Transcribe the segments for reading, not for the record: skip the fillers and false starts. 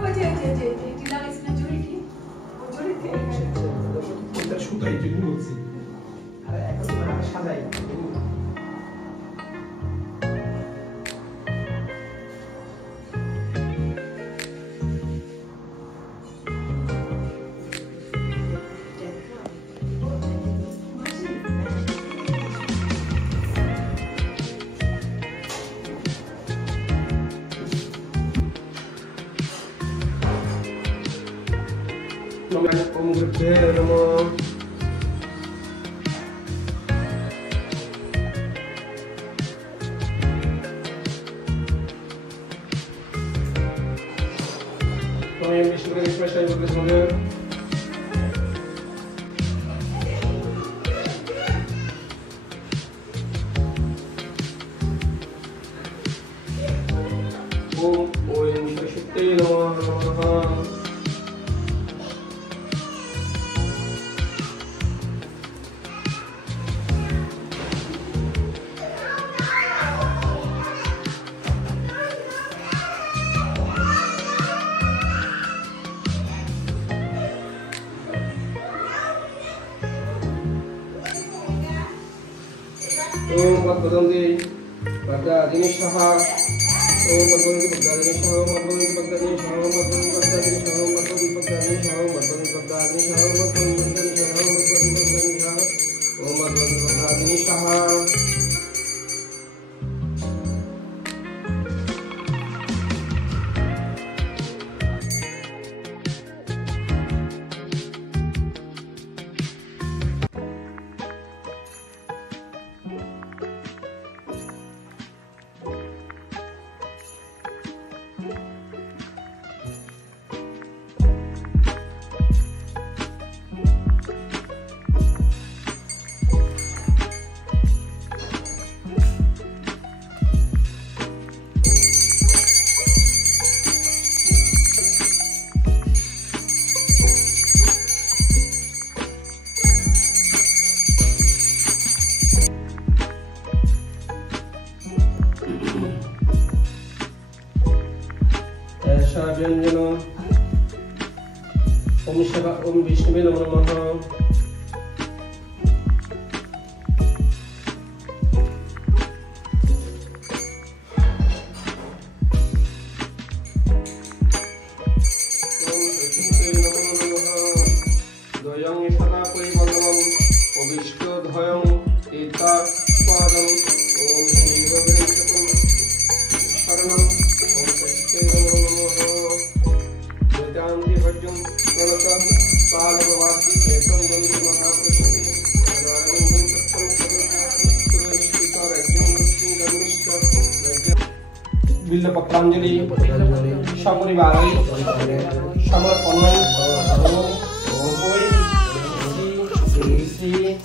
वो যে লাগাইছিল জড়িটি ও জড়িটি এটা সুতাই জন্য বলছি আরে এখন আমরা সাজাই Om Gurve Namo Om Vishnu Krishna Shai Krishna Om Shakti Namo Om Bhagavate Bhagavate Shaha Om Bhagavate Bhagavate Shaha Om Bhagavate Bhagavate Shaha Om Bhagavate Bhagavate Shaha Om Bhagavate Bhagavate Shaha Om Bhagavate Bhagavate Shaha Om Bhagavate Bhagavate Shaha Om Bhagavate Bhagavate Shaha Vyanjana Om Shiva Om Vishnu Namo Namaha Om Krishna Namo Namaha Dvayam Sada Parivalam Ovishto Dhayam Eta Swadam Om Shiva Vrishapam Sharanam Om Krishna Namo Namaha Vedanta Vajjam Pranata Palavavati Ekam Gandhi Mahaprasthi Narayanam Sattam Sarvati Surashita Rajyam Vishnu Dharmishta Rajyam Villa Patranjali Saparivarai Samarpanai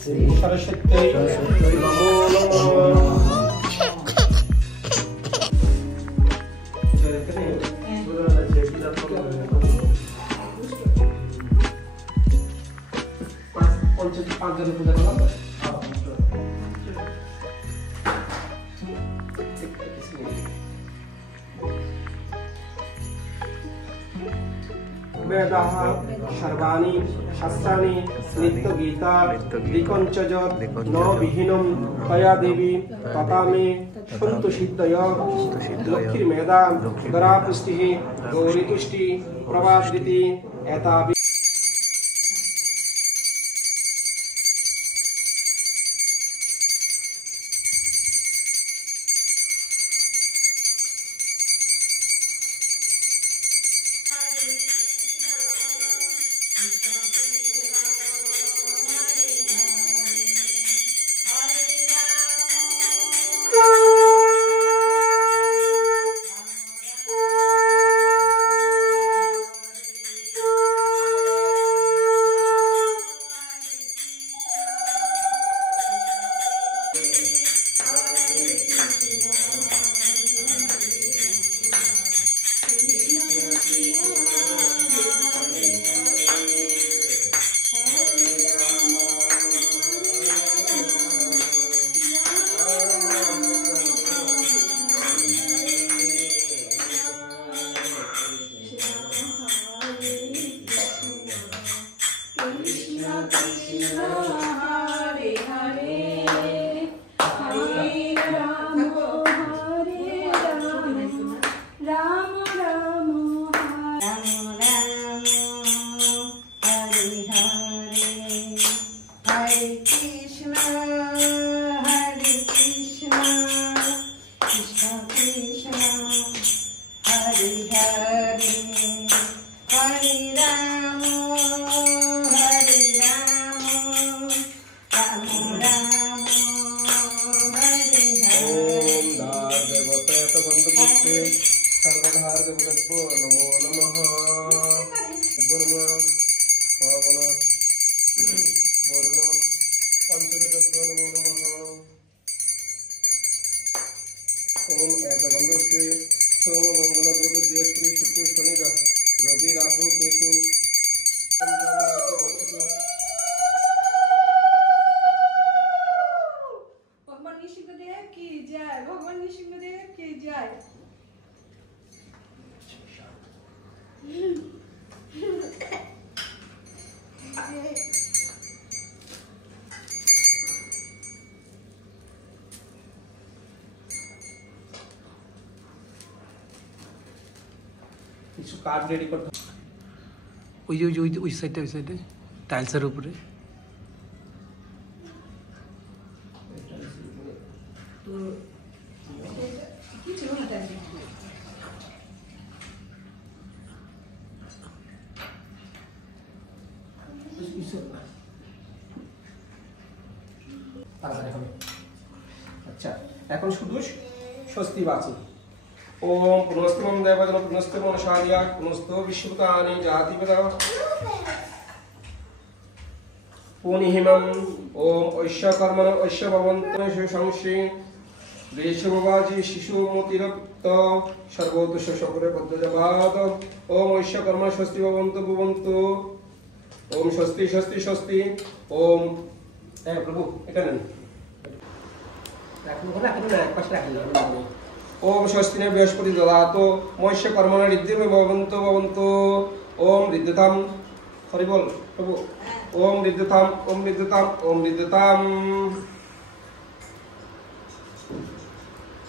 Shri Saraswati Namo Namo Vedah Sarvani Shastrani Nitya Gita Dikonchajat No Vihinam Kaya Devi Tatame Shuntu Siddhaya Lakhir Meda Dara Pustihi Gauri Tushti Pravasditi Etabi नमस्ते सर्वधार देवतभ्यो नमो नमः गुणम पावन वर्ण पंचदेवतभ्यो नमो नमः ओम एकदबंधुस्ते सोम मंगल बुध जयश्री शुक्र शनि रवि राहु केतु भगवान नृसिंहदेव की जय, भगवान नृसिंहदेव की जय। কিছু কার্ড রেডি করতে ওই সাইডে টাইলসের উপরে আচ্ছা এখন শুধু স্বস্তি বাঁচি ओम पुनस्तमं देवजन पुनस्तमं शार्या पुनस्तो विश्वभूतानि जातिपदा पुनिहिमं ओम ऐश्वर्यकर्मण ऐश्वर्यभवन्तो संश्री देशभवाजी शिशुमतिरक्त सर्वोदश सकरे पद्मजवाद ओम ऐश्वर्यकर्मण स्वस्ति भवन्तु भवन्तु ओम स्वस्ति स्वस्ति स्वस्ति ओम प्रभु এখানে রাখুন বলে আপনি এক পাশে রাখুন ओम स्वस्तिने बृहस्पति ददातो मह्य कर्मण रिद्धिमे भवन्तु भवन्तु ओम रिद्धताम हरि बोल प्रभु ओम रिद्धताम ओम रिद्धताम ओम रिद्धताम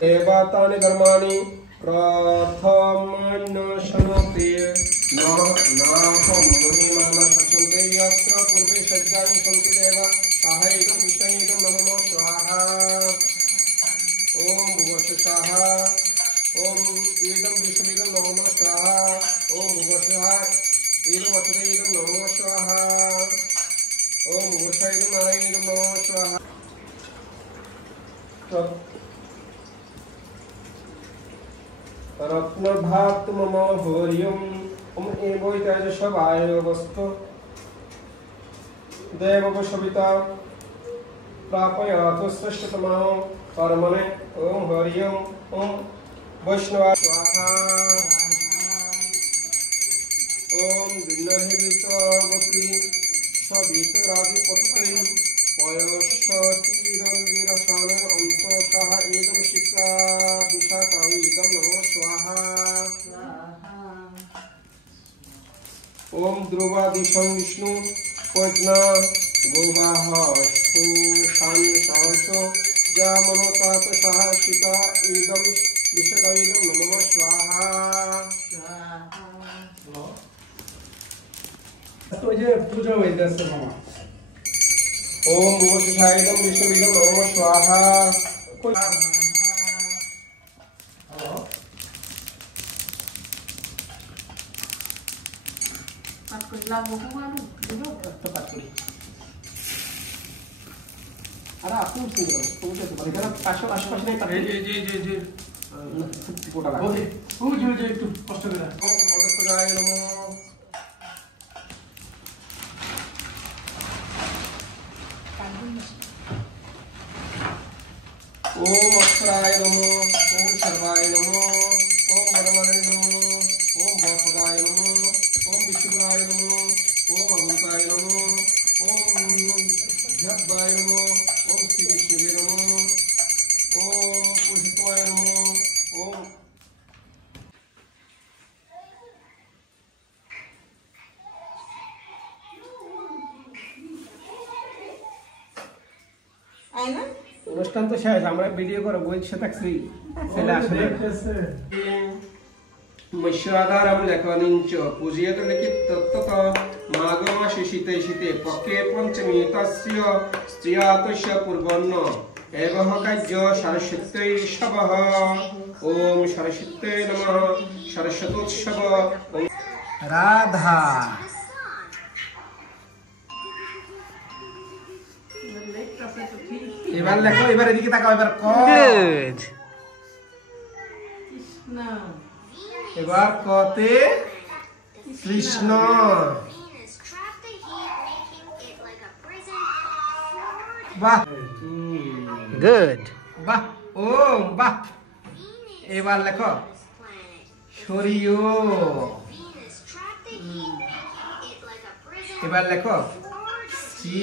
एवातानि कर्माणि प्रथमन्नशनते न नाहं महिमाना सचन्ते यत्र पूर्वे सज्जानि सन्ति देव साहाय्यं विष्णुं नमो स्वाहा ओम भुवस्वाः ओम इदं विष्णुदं नमः स्वाहा ओम भुवस्वाः इदं वसुदेवं नमः स्वाहा ओम भुवस्वाः नारायणं नमः स्वाहा रत्नभात मम हरियम ओम एवं तेजस्वाय वस्तु देवव सविता प्रापयातु श्रेष्ठतमः कर्मणे ओम हरियम ओम वैष्णवा स्वाहा ओम विघ्नहरितवती सवितरादिपत्रै पयस्वतीरंगिरसानं अन्ततः एदं शिक्षा विशाखाविदं नमो स्वाहा ओम ध्रुवादिशं विष्णु पज्ञा गोवाह शान सहसो मनोतात साहसिका इदं विषकैदं नमः स्वाहा তো যে পূজা হইতাছে মামা ओम भुवस्वाहायदं विष्णुविदं नमः स्वाहा अरे आप लोग सुन रहे हो तो क्या तुम्हारे घर पास नहीं पड़े যে गोटा लगा ও যে একটু কষ্ট করে भुवस्वाहाय नमः ओम अक्षराय नमः ओम सर्वाय नमः ओम वरमाय नमः ओम भवपदाय नमः ओम विष्णुपदाय नमः ओम अमृताय नमः ओम जब्बाय नमः ओम श्री विष्णुवे नमः ओम पुरुषोत्तमाय नमः ओम आईना অনুষ্ঠান তো শেষ আমরা ভিডিও করে বইছে থাকছি ছেলে আসলে মৈশ্বাধারম লেখনিঞ্চ পূজয়ত লিখিত তত্ত্বত মাঘমাসে শীতে শীতে পক্ষে পঞ্চমী তস্য স্ত্রিয়াতস্য পূর্বন্ন এবহ কার্য সরস্বত্যৈ শবঃ ওম সরস্বত্যৈ নমঃ সরস্বতোৎসব রাধা এবার লেখো এবার এদিকে তাকাও এবার ক গুড না এবার কতে কৃষ্ণ। বাহ, গুড, বাহ, ওম, বাহ। এবার লেখো সরিও। এবার লেখো সি।